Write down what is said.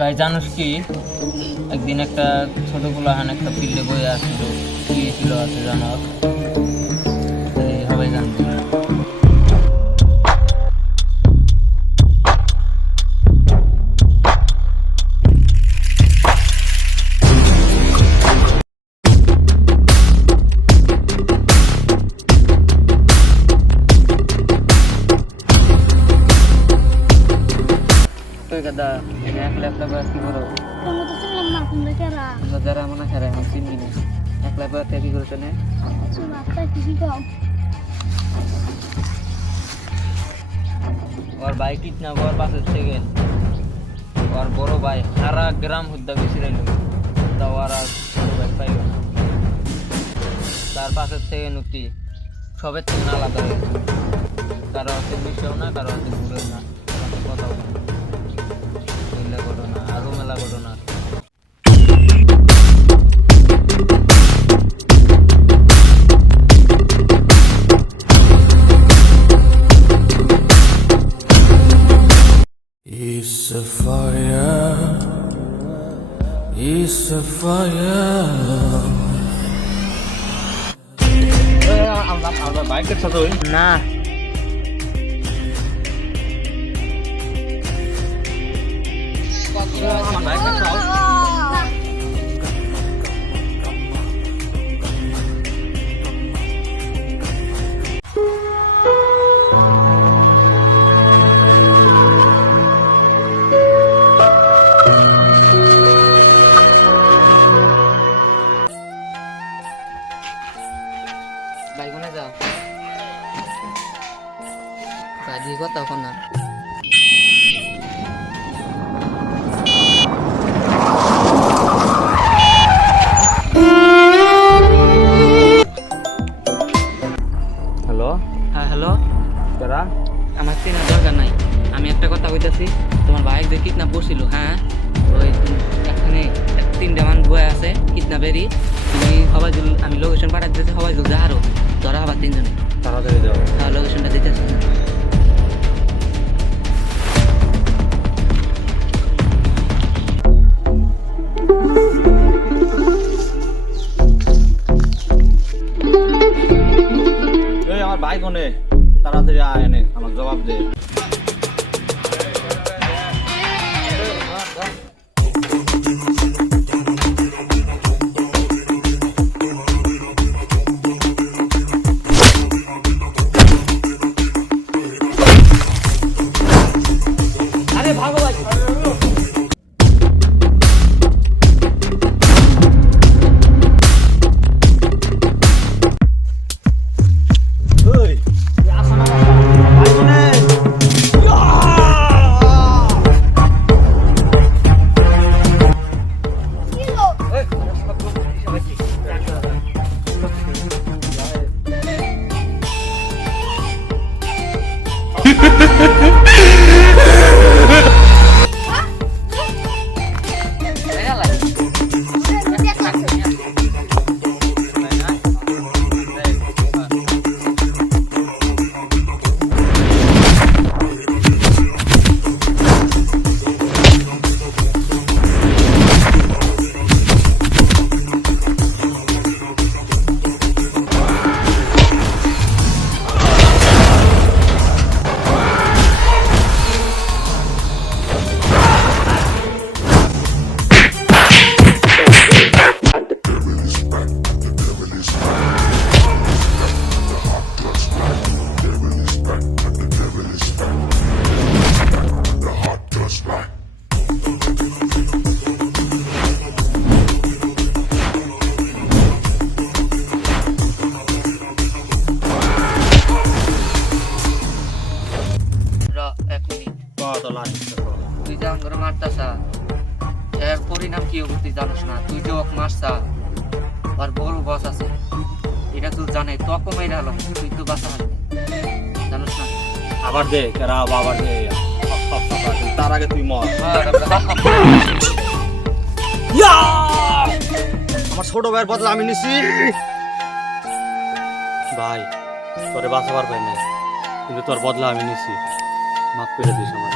ভাই জানোস কি, একদিন একটা ছোট পোলাহান একটা ফিল্ডে বয়ে আসছিল, কি ছিল আছে জানো? সবাই জানবে। Kada ini aku laptop কি করো? তোমরা তো শুনলাম না তোমরা কারা? আমরা যারা মনে করে এখন চিনি না। এক ল্যাপটপ কি করতে নে? শুনো একটা কিছু দাও। और भाई कितना बार पास থেকে और বড় ভাই সারা গ্রাম হুদ্দা বেশি রাইলো তাওয়ারা ছোট ভাই পাইল তার পাশে থেকে নতি সবের থেকে আলাদা হয়েছে, কারো হাতে মিশেও না, কারো হাতে ঘুরেও না, কথাও না, মেলা ঘটনা আরো মেলা ঘটনা। It's a fire, it's a fire. আমরা বাইকের সাথে না আমার বাইকের সাথে ভাই কোনে যাও কাজী কথা এখন না। হ্যালো হ্যাঁ হ্যালো, কারা? আমার চেনার দরকার নাই, আমি একটা কথা কইতাছি। তোমার ভাই যে কিডন্যাপ করছিল, হ্যাঁ ওই এখানে 3টা মান বয়ে আছে কিডন্যাপেরই। তুমি হবাইজুল, আমি লোকেশন পাঠাই দিতেছি, হবাইজুল যাহারও ধরা হবার 3জনে। তাড়াতাড়ি যাও। হ্যাঁ লোকেশনটা দিতেছি। এই আমার বাইক ওনে, তাড়াতাড়ি আয় এনে আমার জবাব দে। আরে ভাগো ভাই। ওই আসো না বাইক ওনে। কি গো? এক মিনিট, কত লাইন তুই যে আমার মারতাসা এর পরিণাম কি হবে তুই জানিস না? তুই যে ওক মারছা আর বড় বস আছে এটা তুই জানে, তোকে মেরে হলাম, তুই তো বাঁচা হারবি, জানিস না? আবার দে কারা আবার দে। তার আগে তুই মর। আমার ছোট ভাইয়ের বদলা আমি নিছি। ভাই তোরে বাঁচাবার পাই নাই, কিন্তু তোর বদলা আমি নিছি, মাফ করে দিস আমার।